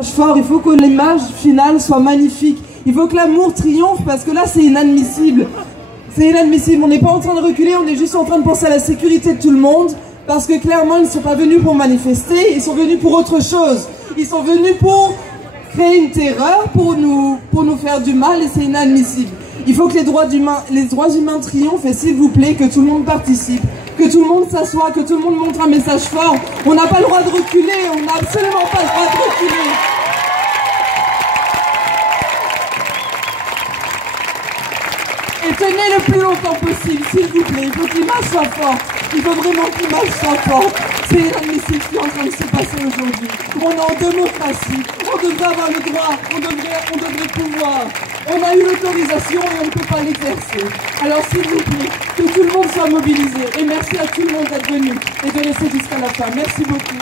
Fort, il faut que l'image finale soit magnifique. Il faut que l'amour triomphe parce que là c'est inadmissible. C'est inadmissible, on n'est pas en train de reculer, on est juste en train de penser à la sécurité de tout le monde parce que clairement ils ne sont pas venus pour manifester, ils sont venus pour autre chose. Ils sont venus pour créer une terreur, pour nous faire du mal et c'est inadmissible. Il faut que les droits humains triomphent et s'il vous plaît que tout le monde participe, que tout le monde s'assoie, que tout le monde montre un message fort. On n'a pas le droit de reculer, on n'a absolument pas le droit de reculer. Et tenez le plus longtemps possible, s'il vous plaît. Il faut que l'image soit forte. Il faut vraiment que l'image soit forte. C'est inadmissible ce qui est en train de se passer aujourd'hui. On est en démocratie. On devrait avoir le droit. On devrait pouvoir. On a eu l'autorisation et on ne peut pas l'exercer. Alors s'il vous plaît, que tout le monde soit mobilisé. Et merci à tout le monde d'être venu et de rester jusqu'à la fin. Merci beaucoup.